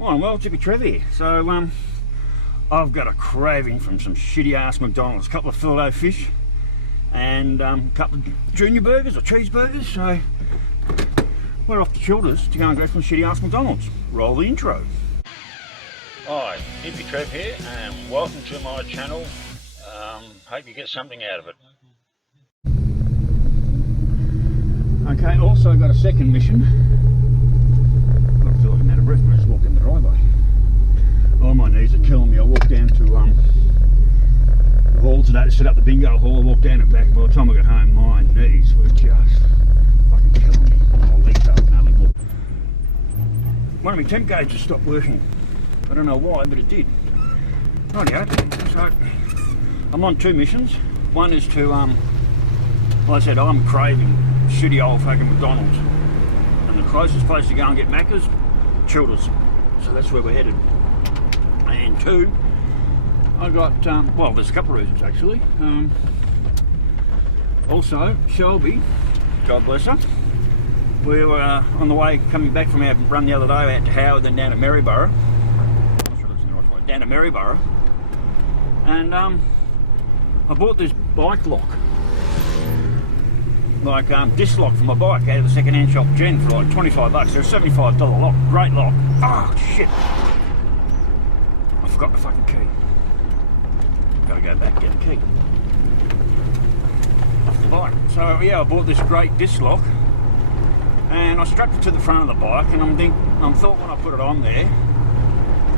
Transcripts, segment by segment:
Morning, well, Hippy Trev here. So, I've got a craving from some shitty ass McDonald's, a couple of filet fish and a couple of junior burgers or cheeseburgers. So, we're off to Childers to go and grab some shitty ass McDonald's. Roll the intro. Hi, Hippy Trev here, and welcome to my channel. Hope you get something out of it. Okay, also got a second mission. I feel like I'm out of breath when I just walked in the driveway. Oh, my knees are killing me. I walked down to the hall today to set up the bingo hall. I walked down and back. By the time I got home, my knees were just fucking killing me. My whole legs up and only walk. One of my temp gauges stopped working. I don't know why, but it did. Rightio. So I'm on two missions. One is to, like I said, I'm craving shitty old fucking McDonald's. And the closest place to go and get Macca's, Childers. So that's where we're headed. And two, I got, well, there's a couple of reasons actually. Also, Shelby, God bless her, we were on the way coming back from our run the other day out to Howard, then down to Maryborough. I'm not sure that's the right way. Down to Maryborough. And I bought this bike lock. Like disc lock for my bike out of the second-hand shop Jen for like 25 bucks. They're a $75 lock. Great lock. Oh shit. I forgot the fucking key. Gotta go back and get the key. Off the bike. So yeah, I bought this great disc lock and I strapped it to the front of the bike, and I thought when I put it on there,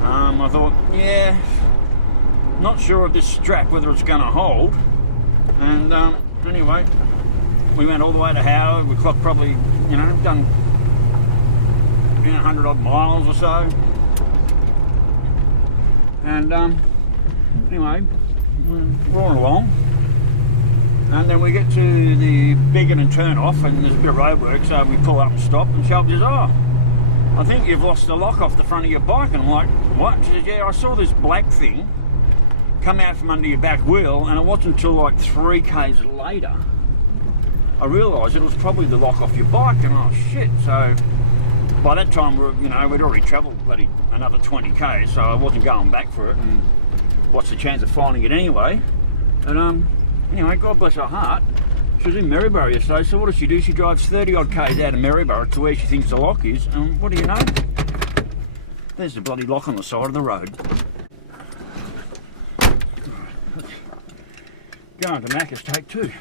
I thought, yeah, not sure of this strap whether it's gonna hold. And anyway, we went all the way to Howard. We clocked probably, you know, done 100 odd miles or so. And anyway, we're rolling along. And then we get to the Biggin and turn off, and there's a bit of road work, so we pull up and stop. And Shelby says, "Oh, I think you've lost the lock off the front of your bike." And I'm like, "What?" She says, "Yeah, I saw this black thing come out from under your back wheel, and it wasn't until like 3 k's later I realised it was probably the lock off your bike." And oh shit. So by that time we'd already travelled bloody another 20 k's, so I wasn't going back for it, and what's the chance of finding it anyway? And anyway, God bless her heart, she was in Maryborough yesterday. So what does she do? She drives 30 odd k's out of Maryborough to where she thinks the lock is, and what do you know, there's the bloody lock on the side of the road. Going to Macca's, take two.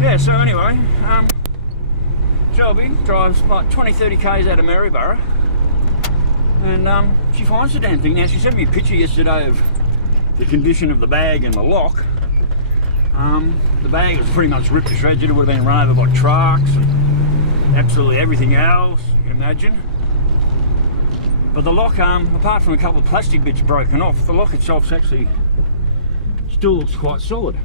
Yeah, so anyway, Shelby drives like 20-30 k's out of Maryborough, and she finds the damn thing. Now, she sent me a picture yesterday of the condition of the bag and the lock. The bag was pretty much ripped to shreds. It would have been run over by trucks and absolutely everything else you can imagine. But the lock, apart from a couple of plastic bits broken off, the lock itself actually still looks quite solid.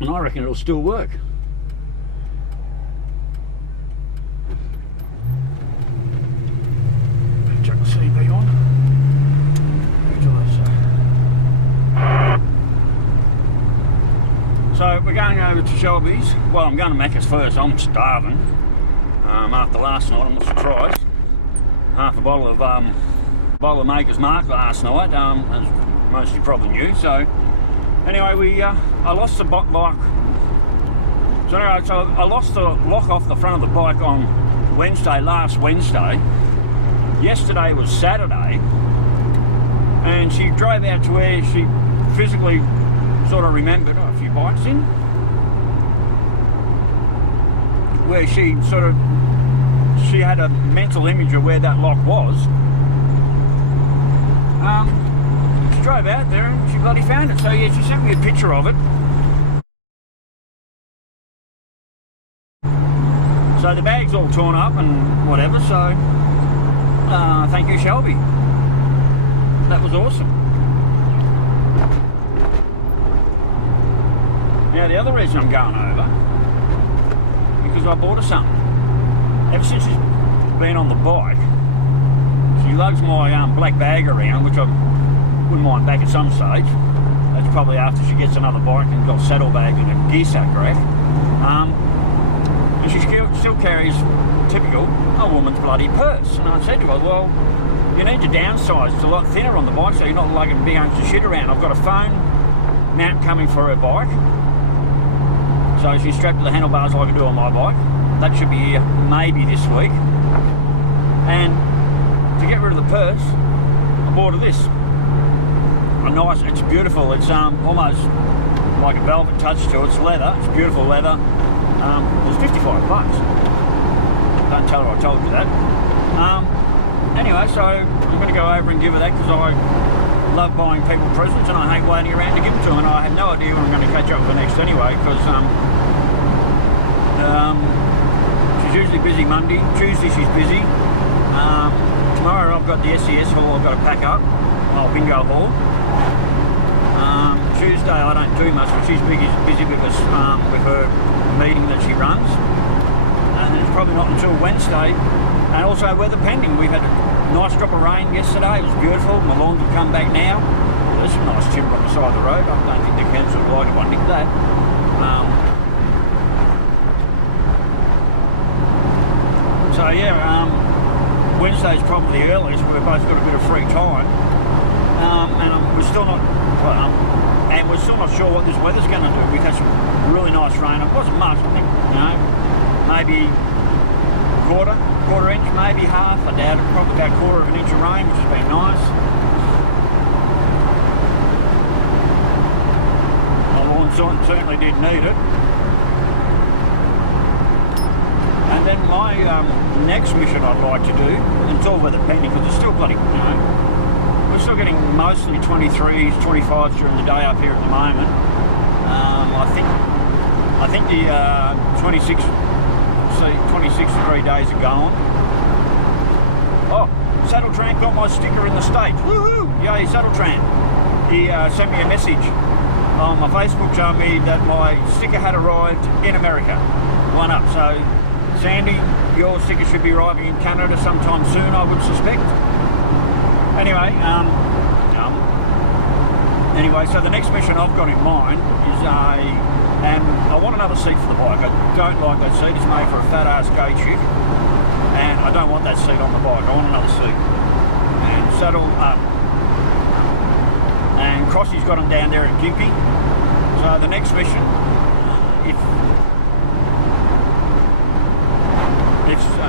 And I reckon it'll still work. Chuck the CB on. So we're going over to Shelby's. Well, I'm going to Macca's first. I'm starving. After last night, I'm not surprised. Half a bottle of Maker's Mark last night, as most of you probably knew. So anyway, I lost the lock. So anyway, I lost the lock off the front of the bike on last Wednesday. Yesterday was Saturday, and she drove out to where she physically sort of remembered a few bikes in, where she had a mental image of where that lock was. She drove out there and she bloody found it. So yeah, she sent me a picture of it. So the bag's all torn up and whatever, so thank you, Shelby. That was awesome. Now the other reason I'm going over, because I bought her something. Ever since she's been on the bike, she lugs my black bag around, which I wouldn't mind back at some stage. That's probably after she gets another bike and got a saddle bag and a gear sack rack. And she still carries typical a woman's bloody purse. And I said to her, well, you need to downsize. It's a lot thinner on the bike, so you're not lugging big hunks of shit around. I've got a phone mount coming for her bike, so she's strapped to the handlebars like I do on my bike. That should be here maybe this week. And to get rid of the purse, I bought her this. A nice, it's beautiful. It's almost like a velvet touch to it. It's leather. It's beautiful leather. It's $55. Don't tell her I told you that. Anyway, so I'm going to go over and give her that because I love buying people presents and I hate waiting around to give them to them, and I have no idea when I'm going to catch up with her next anyway, because she's usually busy Monday. Tuesday she's busy. Tomorrow I've got the SES hall I've got to pack up, bingo hall. Tuesday I don't do much, but she's busy because with her meeting that she runs, and it's probably not until Wednesday. And also weather pending. We've had a nice drop of rain yesterday. It was beautiful. My lawns will come back now. There's some nice timber on the side of the road. I don't think the council would like if I nicked that. So yeah, Wednesday's probably the earliest. We've both got a bit of free time, and we're still not. And we're still not sure what this weather's going to do. We've had some really nice rain. It wasn't much. I think maybe quarter inch, maybe half. I doubt it. Probably about a quarter of an inch of rain, which has been nice. My lawn certainly did need it. And then my next mission I'd like to do, and it's all weather pending because it's still bloody, we're still getting mostly 23s, 25s during the day up here at the moment. I think the 26 degree days are gone. Oh, Saddle Tramp got my sticker in the States. Woohoo! Yay, Saddle Tramp. He sent me a message on my Facebook telling me that my sticker had arrived in America. One up. So, Sandy, your sticker should be arriving in Canada sometime soon, I would suspect. Anyway, so the next mission I've got in mind is and I want another seat for the bike. I don't like that seat. It's made for a fat ass gay chick, and I don't want that seat on the bike. I want another seat. And saddle up. And Crossy's got them down there at Gympie. So the next mission, if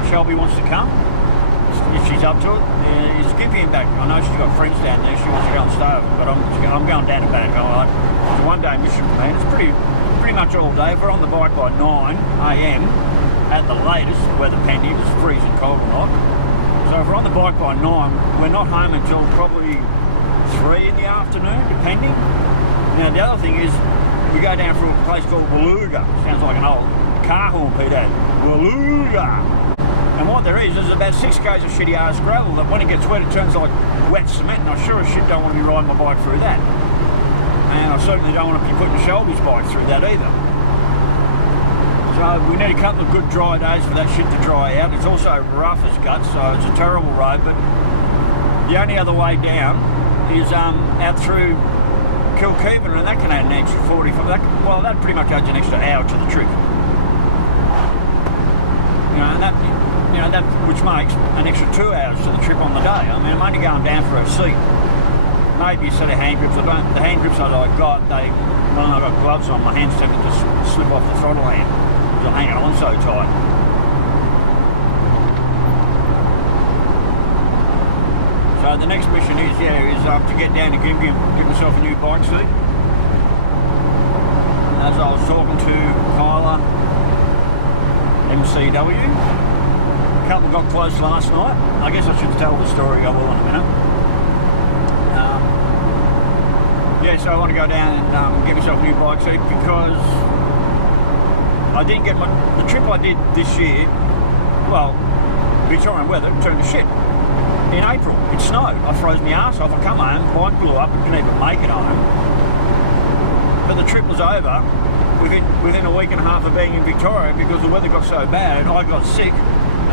Shelby wants to come, if she's up to it, is Gympie and back. I know she's got friends down there. She wants to go and stay with them, but I'm going down and back. It's a one-day mission for me. And it's pretty much all day. If we're on the bike by 9 AM at the latest, weather pending, it's freezing cold or not. So if we're on the bike by 9, we're not home until probably 3 in the afternoon, depending. Now the other thing is, we go down for a place called Beluga. Sounds like an old car horn, Peter. Beluga. And what there is about 6 k's of shitty ass gravel that when it gets wet it turns like wet cement, and I sure as shit don't want to be riding my bike through that. And I certainly don't want to be putting Shelby's bike through that either. So we need a couple of good dry days for that shit to dry out. It's also rough as guts, so it's a terrible road, but the only other way down is out through Kilkeven, and that can add an extra 40. Well, that pretty much adds an extra hour to the trip. And that which makes an extra 2 hours to the trip on the day. I mean, I'm only going down for a seat. Maybe a set of hand grips. The hand grips I've got, when I've got gloves on, my hands tend to just slip off the throttle hand because I'm hanging on so tight. So the next mission is to get down to Gympie and get myself a new bike seat. As I was talking to Kyla, MCW, a couple got close last night. I guess I should tell the story, I will in a minute. Yeah, so I want to go down and get myself a new bike seat because I didn't get the trip I did this year, well, Victorian weather turned to shit. In April, it snowed. I froze my ass off. I come home, bike blew up, I couldn't even make it home. But the trip was over within a week and a half of being in Victoria because the weather got so bad. I got sick,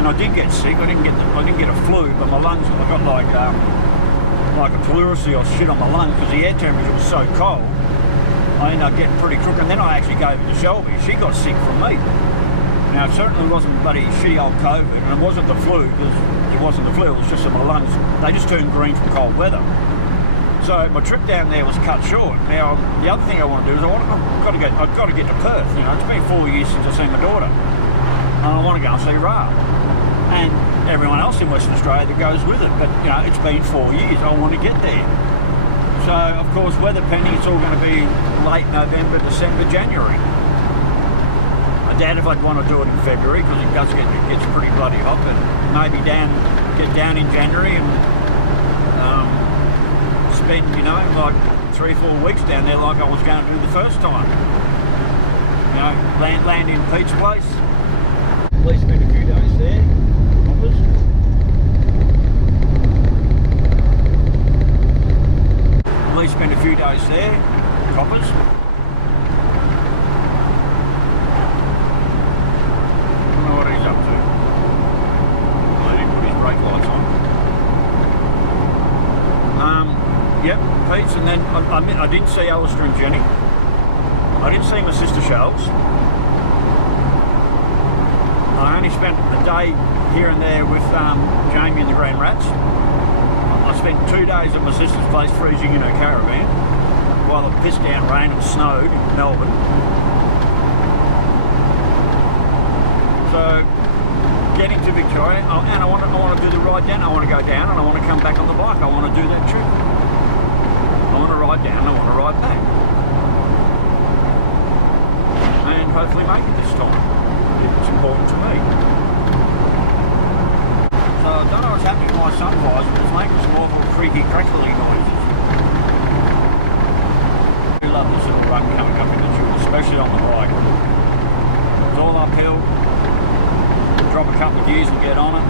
and I did get sick. I didn't get a flu, but my lungs, I got like a pleurisy or shit on my lungs because the air temperature was so cold. I ended up getting pretty crook, and then I actually gave it to Shelby. She got sick from me. Now, it certainly wasn't bloody shitty old COVID, and it wasn't the flu, because it wasn't the flu, it was just that my lungs, they just turned green from cold weather. So my trip down there was cut short. Now, the other thing I want to do is I've got to get to Perth. You know, it's been 4 years since I've seen my daughter, and I want to go and see Ra, and everyone else in Western Australia that goes with it. But you know, it's been 4 years. I want to get there. So, of course, weather pending, it's all going to be late November, December, January. I doubt if I'd want to do it in February because it gets pretty bloody hot, but maybe get down in January and spend, you know, like 3 or 4 weeks down there like I was going to do the first time. You know, land in Pete's place. At least spend a few days there. Hoppers. At least spend a few days there. Coppers. I don't know what he's up to. Well, he didn't put his brake lights on. Yep, Pete's, and then I didn't see Alistair and Jenny. I didn't see my sister Shells. I only spent a day here and there with Jamie and the Grand Rats. I spent 2 days at my sister's place freezing in her caravan while it pissed down rain and snowed in Melbourne. So, getting to Victoria, and I want to do the ride down. I want to go down and I want to come back on the bike. I want to do that trip. I want to ride down, I want to ride back. And hopefully make it this time. It's important to me. So I don't know what's happening to my sun visor, but it's making some awful creaky, crackly noises. I love this little run coming up in the tube, especially on the bike. It's all uphill. Drop a couple of gears and get on it.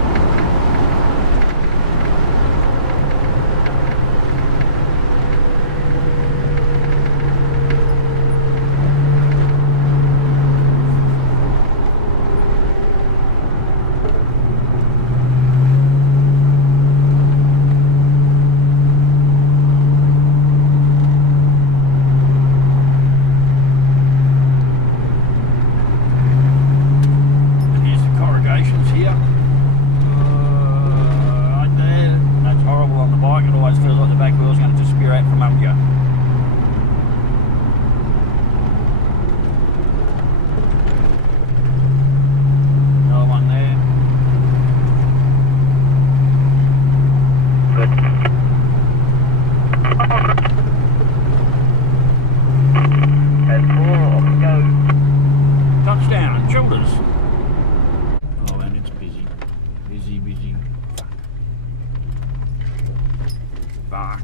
Fuck.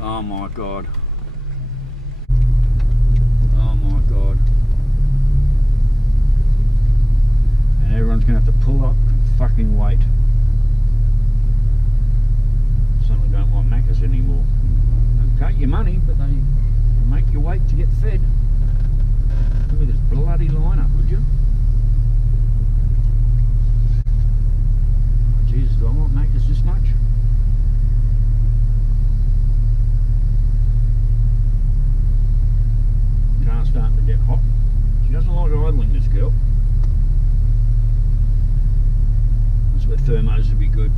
Oh my god. Oh my god. And everyone's gonna have to pull up and fucking wait. Some don't want Macca's anymore. They take your money, but they make you wait to get fed. Look at this bloody lineup, would you? Jesus, do I want Macca's this much? Car's starting to get hot. She doesn't like idling, this girl. That's where thermos would be good.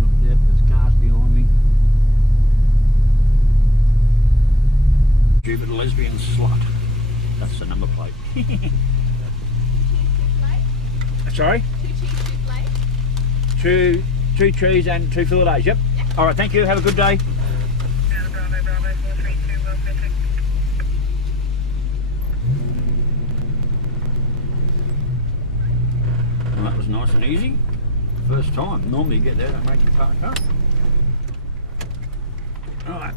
Oh, yep, there's cars behind me. Stupid lesbian slut. That's the number plate. Sorry? 2 cheese, 2 plates. Two cheese and 2 fillets, yep. All right, thank you. Have a good day. Well, that was nice and easy. First time. Normally you get there, they make you park up. All right.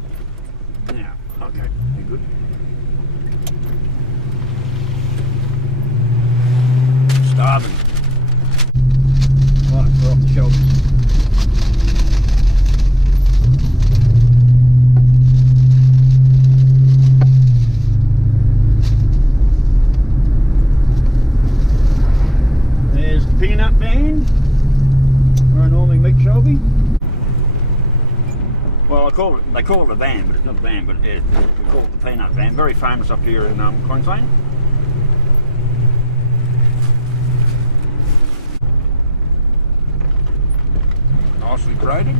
Now, okay, you're good. Starving. Right, we're off the Shelby. they call it a van, but it's not a van, but yeah, we call it the peanut van. Very famous up here in Queensland. Nicely graded.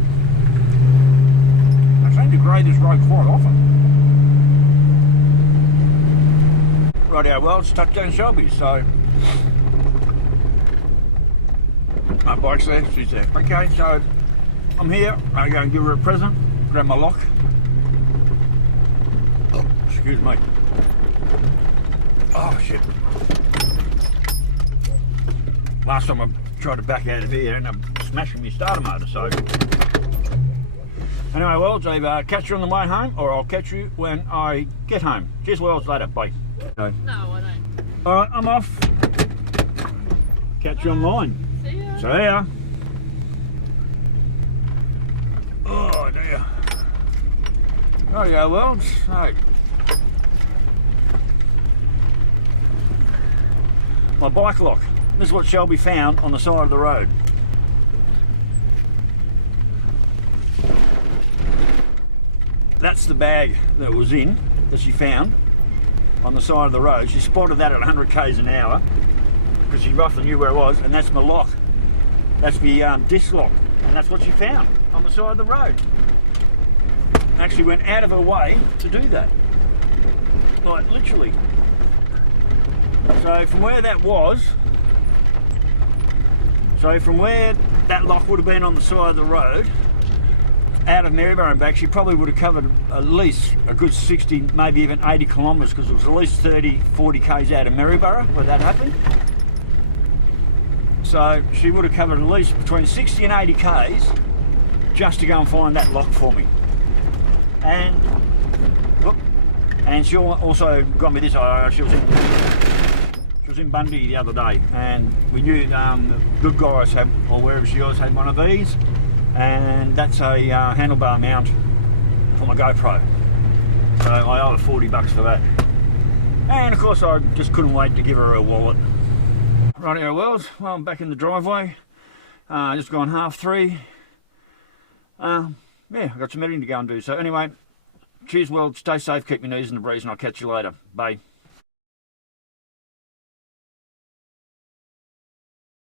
I seem to grade this road quite often. Rightio, well, it's touchdown Shelby, so my bike's there, she's there. Okay, so I'm here. I go and give her a present, grab my lock. Oh, excuse me. Oh shit. Last time I tried to back out of here and I'm smashing my starter motor, so. Anyway, Welds, I'll catch you on the way home, or I'll catch you when I get home. Cheers, Welds, later, bye. No, I don't. Alright, I'm off. Catch you online. See ya. See ya. Oh dear. There you go, Welds. Right. My bike lock. This is what Shelby found on the side of the road. That's the bag that it was in, that she found on the side of the road. She spotted that at 100 k's an hour because she roughly knew where it was, and that's my lock. That's my disc lock, and that's what she found on the side of the road. Actually went out of her way to do that, like literally. So from where that was, so from where that lock would have been on the side of the road, out of Maryborough and back, she probably would have covered at least a good 60, maybe even 80 kilometres, because it was at least 30, 40 k's out of Maryborough where that happened. So she would have covered at least between 60 and 80 k's just to go and find that lock for me. And she also got me this. She was in Bundy the other day, and we knew Good Guys had, or wherever she was, had one of these. And that's a handlebar mount for my GoPro. So I owe her 40 bucks for that. And of course I just couldn't wait to give her a wallet. Rightio, Wells, well, I'm back in the driveway. Just gone 3:30. Yeah, I've got some editing to go and do. So anyway, cheers, Wells, stay safe, keep your knees in the breeze, and I'll catch you later. Bye.